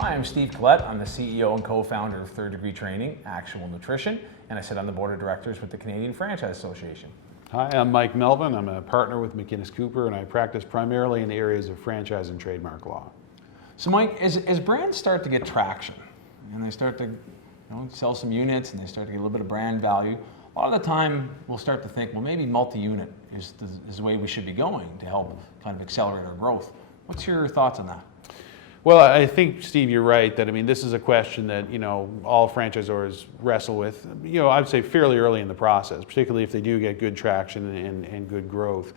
Hi, I'm Steve Collette. I'm the CEO and co-founder of Third Degree Training, Actual Nutrition, and I sit on the board of directors with the Canadian Franchise Association. Hi, I'm Mike Melvin. I'm a partner with McInnes Cooper, and I practice primarily in the areas of franchise and trademark law. So Mike, as brands start to get traction, and they start to sell some units, and they start to get a little bit of brand value, a lot of the time we'll start to think, well, maybe multi-unit is the way we should be going to help kind of accelerate our growth. What's your thoughts on that? Well, I think, Steve, you're right that, this is a question that, all franchisors wrestle with, I'd say fairly early in the process, particularly if they do get good traction and good growth.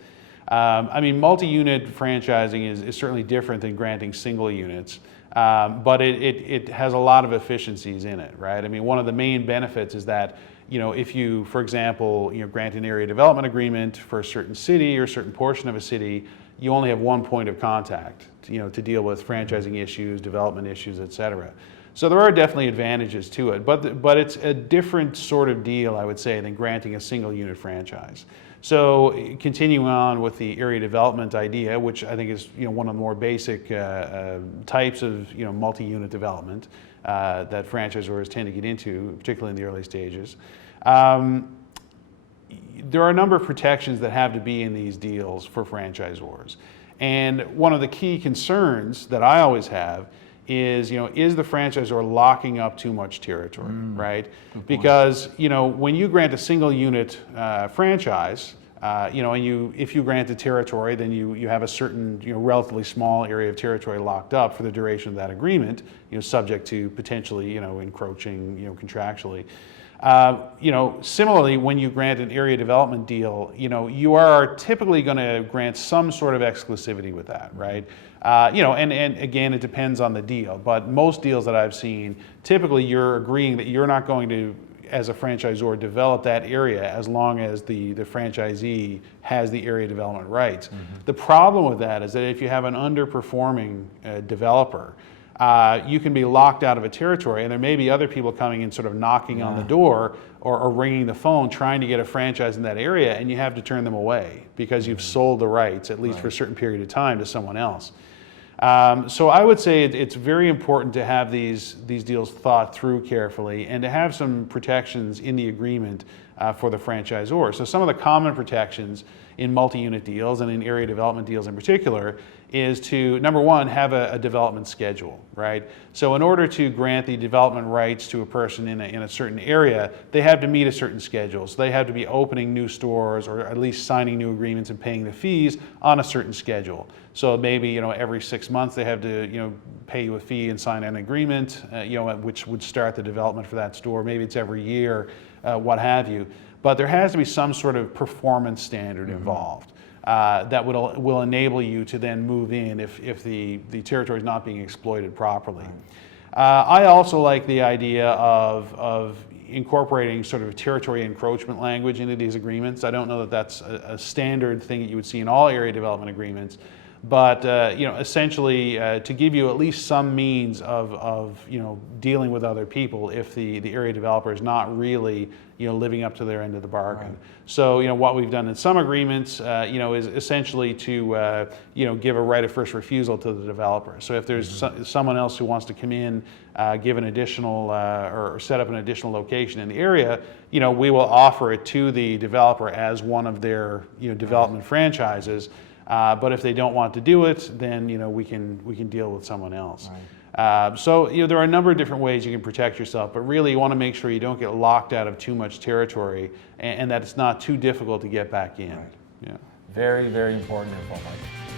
Multi-unit franchising is certainly different than granting single units, but it has a lot of efficiencies in it, right? One of the main benefits is that, if you, for example, grant an area development agreement for a certain city or a certain portion of a city, you only have one point of contact, to deal with franchising issues, development issues, et cetera. So there are definitely advantages to it, but it's a different sort of deal, I would say, than granting a single unit franchise. So continuing on with the area development idea, which I think is one of the more basic types of multi-unit development that franchisors tend to get into, particularly in the early stages. There are a number of protections that have to be in these deals for franchisors. And one of the key concerns that I always have is, is the franchisor locking up too much territory, right? Because, when you grant a single unit franchise, and if you grant a territory, then you have a certain, relatively small area of territory locked up for the duration of that agreement, subject to potentially, encroaching, contractually. Similarly, when you grant an area development deal, you are typically going to grant some sort of exclusivity with that, right? And again, it depends on the deal, but most deals that I've seen, typically you're agreeing that you're not going to, as a franchisor, develop that area as long as the franchisee has the area development rights. The problem with that is that if you have an underperforming developer, you can be locked out of a territory, and there may be other people coming in sort of knocking on the door or ringing the phone trying to get a franchise in that area, and you have to turn them away because you've sold the rights, at least for a certain period of time, to someone else. So I would say it's very important to have these deals thought through carefully and to have some protections in the agreement for the franchisor. So some of the common protections in multi-unit deals and in area development deals in particular is to, number one, have a development schedule, right? So in order to grant the development rights to a person in a certain area, they have to meet a certain schedule. So they have to be opening new stores or at least signing new agreements and paying the fees on a certain schedule. So maybe, every 6 months they have to, pay you a fee and sign an agreement, which would start the development for that store. Maybe it's every year, what have you. But there has to be some sort of performance standard involved that will enable you to then move in if the territory is not being exploited properly. I also like the idea of incorporating sort of territory encroachment language into these agreements. I don't know that that's a standard thing that you would see in all area development agreements, but essentially to give you at least some means of dealing with other people if the area developer is not really living up to their end of the bargain. Right. So what we've done in some agreements is essentially to give a right of first refusal to the developer. So if there's someone else who wants to come in, give an additional or set up an additional location in the area, we will offer it to the developer as one of their development franchises. But if they don't want to do it, then we can deal with someone else. Right. So there are a number of different ways you can protect yourself, but really you want to make sure you don't get locked out of too much territory and that it's not too difficult to get back in. Right. Yeah. Very, very important info, Mike.